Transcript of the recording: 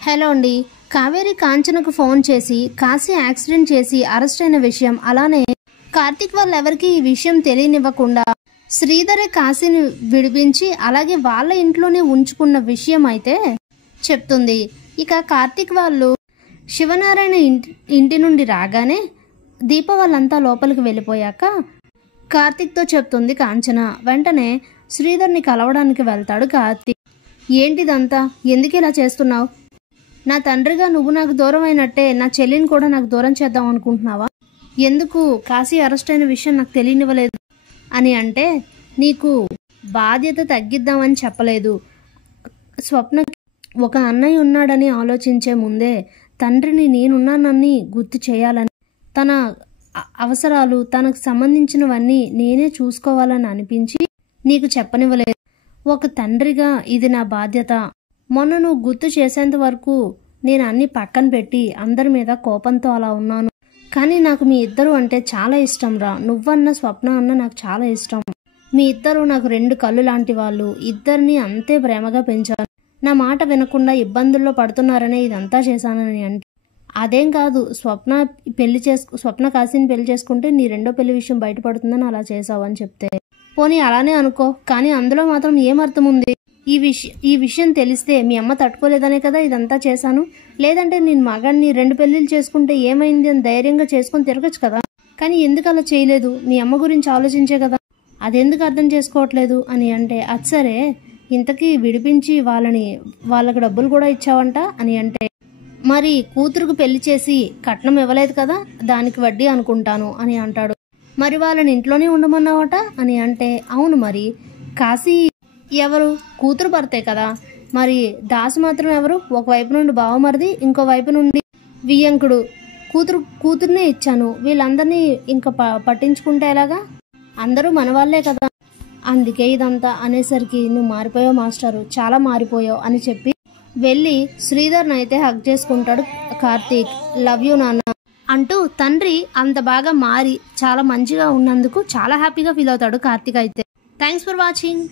Hello అండి. Kaveri కాంచనకు phone చేసి Kashi accident చేసి అరెస్ట్ అయిన విషయం, అలానే కార్తిక్ వాళ్ళెవరికి ఈ విషయం తెలియనివ్వకుండా శ్రీధరే కాశీని విడిపించి అలాగే వాళ్ళ ఇంట్లోనే ఉంచుకున్న విషయం అయితే చెప్తుంది. ఇక కార్తిక్ వాళ్ళు శివనారాయణ ఇంటి నుండి రాగానే దీప వాళ్ళంతా లోపలికి వెళ్ళిపోయాక కార్తిక్తో చెప్తుంది కాంచన. వెంటనే శ్రీధర్ని కలవడానికి వెళ్తాడు కార్తిక్. ఏంటిదంతా, ఎందుకు ఇలా చేస్తున్నావు? నా తండ్రిగా నువ్వు నాకు దూరం అయినట్టే నా చెల్లిని కూడా నాకు దూరం చేద్దాం అనుకుంటున్నావా? ఎందుకు కాశీ అరెస్ట్ అయిన విషయం నాకు తెలియనివ్వలేదు అని అంటే, నీకు బాధ్యత తగ్గిద్దామని చెప్పలేదు. స్వప్న ఒక అన్నయ్య ఉన్నాడని ఆలోచించే ముందే తండ్రిని నేనున్నానని గుర్తు చేయాలని, తన అవసరాలు తనకు సంబంధించినవన్నీ నేనే చూసుకోవాలని అనిపించి నీకు చెప్పనివ్వలేదు. ఒక తండ్రిగా ఇది నా బాధ్యత. మొన్న నువ్వు గుర్తు చేసేంత వరకు నేను అన్ని పక్కన పెట్టి అందరి మీద కోపంతో అలా ఉన్నాను. కానీ నాకు మీ ఇద్దరు అంటే చాలా ఇష్టం రా. నువ్వన్న స్వప్న అన్న నాకు చాలా ఇష్టం. మీ ఇద్దరు నాకు రెండు కళ్ళు లాంటి వాళ్ళు. ఇద్దరిని అంతే ప్రేమగా పెంచాను. నా మాట వినకుండా ఇబ్బందుల్లో పడుతున్నారనే ఇదంతా చేశానని అంటే, అదేం కాదు, స్వప్న కాశీని పెళ్లి చేసుకుంటే నీ రెండో పెళ్లి విషయం బయటపడుతుందని అలా చేసావు అని చెప్తే, పోనీ అలానే అనుకో, కానీ అందులో మాత్రం ఏమర్థం ఉంది? ఈ విషయం తెలిస్తే మీ అమ్మ తట్టుకోలేదనే కదా ఇదంతా చేశాను. లేదంటే నేను మగాడిని రెండు పెళ్లిళ్ళు చేసుకుంటే ఏమైంది అని ధైర్యంగా చేసుకుని తిరగచ్చు కదా. కానీ ఎందుకు అలా చేయలేదు? మీ అమ్మ గురించి ఆలోచించే కదా. అదెందుకు అర్థం చేసుకోవట్లేదు అని అంటే, అది సరే, ఇంతకీ విడిపించి వాళ్ళకి డబ్బులు కూడా ఇచ్చావంట అని అంటే, మరి కూతురుకు పెళ్లి చేసి కట్నం ఇవ్వలేదు కదా, దానికి వడ్డీ అనుకుంటాను అని అంటాడు. మరి వాళ్ళని ఇంట్లోనే ఉండమన్నావట అని అంటే, అవును, మరి కాశీ ఎవరు? కూతురు భర్తే కదా. మరి దాసు మాత్రం ఎవరు? ఒకవైపు నుండి బావమరిది, ఇంకో వైపు నుండి వియ్యంకుడు. కూతుర్నే ఇచ్చాను. వీళ్ళందరినీ ఇంకా పట్టించుకుంటే ఎలాగా? అందరూ మన వాళ్ళే కదా. అందుకే ఇదంతా అనేసరికి, నువ్వు మారిపోయావు మాస్టరు, చాలా మారిపోయావు అని చెప్పి వెళ్ళి శ్రీధర్ని అయితే హగ్ చేసుకుంటాడు కార్తీక్. లవ్ యూ నాన్న అంటూ తండ్రి అంత బాగా మారి చాలా మంచిగా ఉన్నందుకు చాలా హ్యాపీగా ఫీల్ అవుతాడు కార్తీక్ అయితే. Thanks for watching.